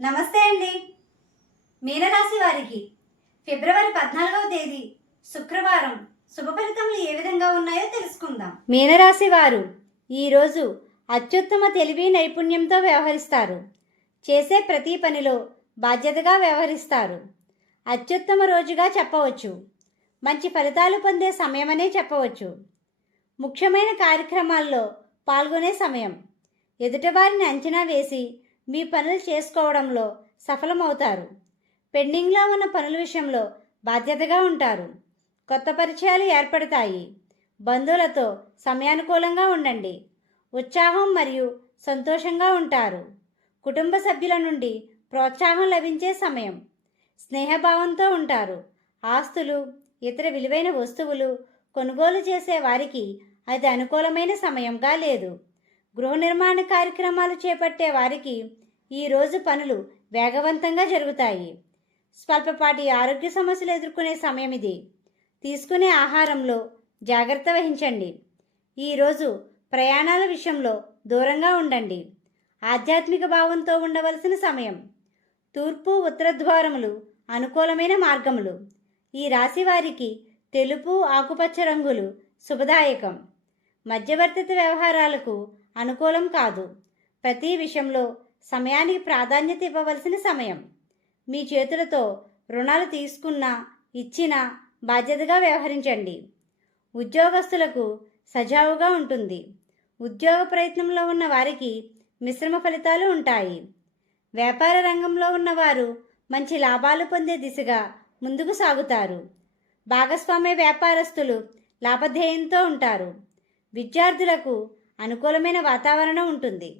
నమస్తే అండి. మీనరాశి వారికి ఫిబ్రవరి పద్నాలుగవ తేదీ శుక్రవారం. శుభ ఫలితములు ఏ విధంగా ఉన్నాయో తెలుసుకుందాం. మీనరాశి వారు ఈరోజు అత్యుత్తమ తెలివి నైపుణ్యంతో వ్యవహరిస్తారు. చేసే ప్రతి పనిలో బాధ్యతగా వ్యవహరిస్తారు. అత్యుత్తమ రోజుగా చెప్పవచ్చు. మంచి ఫలితాలు పొందే సమయమనే చెప్పవచ్చు. ముఖ్యమైన కార్యక్రమాల్లో పాల్గొనే సమయం. ఎదుటివారిని అంచనా వేసి మీ పనులు చేసుకోవడంలో సఫలమవుతారు. పెండింగ్లో ఉన్న పనుల విషయంలో బాధ్యతగా ఉంటారు. కొత్త పరిచయాలు ఏర్పడతాయి. బంధువులతో సమయానుకూలంగా ఉండండి. ఉత్సాహం మరియు సంతోషంగా ఉంటారు. కుటుంబ సభ్యుల నుండి ప్రోత్సాహం లభించే సమయం. స్నేహభావంతో ఉంటారు. ఆస్తులు ఇతర విలువైన వస్తువులు కొనుగోలు చేసే వారికి అది అనుకూలమైన సమయంగా లేదు. గృహ నిర్మాణ కార్యక్రమాలు చేపట్టే వారికి ఈరోజు పనులు వేగవంతంగా జరుగుతాయి. స్వల్పపాటి ఆరోగ్య సమస్యలు ఎదుర్కొనే సమయం ఇది. తీసుకునే ఆహారంలో జాగ్రత్త వహించండి. ఈరోజు ప్రయాణాల విషయంలో దూరంగా ఉండండి. ఆధ్యాత్మిక భావంతో ఉండవలసిన సమయం. తూర్పు ఉత్తర ద్వారములు అనుకూలమైన మార్గములు. ఈ రాశి వారికి తెలుపు ఆకుపచ్చ రంగులు శుభదాయకం. మధ్యవర్తిత వ్యవహారాలకు అనుకూలం కాదు. ప్రతి విషయంలో సమయానికి ప్రాధాన్యత ఇవ్వవలసిన సమయం. మీ చేతులతో రుణాలు తీసుకున్నా ఇచ్చినా బాధ్యతగా వ్యవహరించండి. ఉద్యోగస్తులకు సజావుగా ఉంటుంది. ఉద్యోగ ప్రయత్నంలో ఉన్న వారికి మిశ్రమ ఫలితాలు ఉంటాయి. వ్యాపార రంగంలో ఉన్నవారు మంచి లాభాలు పొందే దిశగా ముందుకు సాగుతారు. భాగస్వామ్య వ్యాపారస్తులు లాభధేయంతో ఉంటారు. విద్యార్థులకు అనుకూలమైన వాతావరణం ఉంటుంది.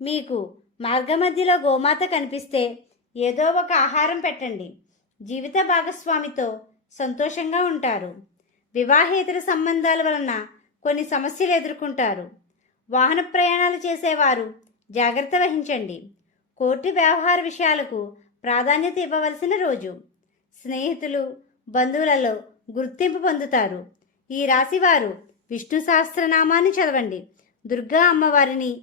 మీకు మార్గమధ్యలో గోమాత కనిపిస్తే ఏదో ఒక ఆహారం పెట్టండి. జీవిత భాగస్వామితో సంతోషంగా ఉంటారు. వివాహేతర సంబంధాల వలన కొన్ని సమస్యలు ఎదుర్కొంటారు. వాహన ప్రయాణాలు చేసేవారు జాగ్రత్త వహించండి. కోర్టు వ్యవహార విషయాలకు ప్రాధాన్యత ఇవ్వవలసిన రోజు. స్నేహితులు బంధువులలో గుర్తింపు పొందుతారు. ఈ రాశివారు విష్ణు సహస్రనామాన్ని చదవండి. దుర్గా అమ్మవారిని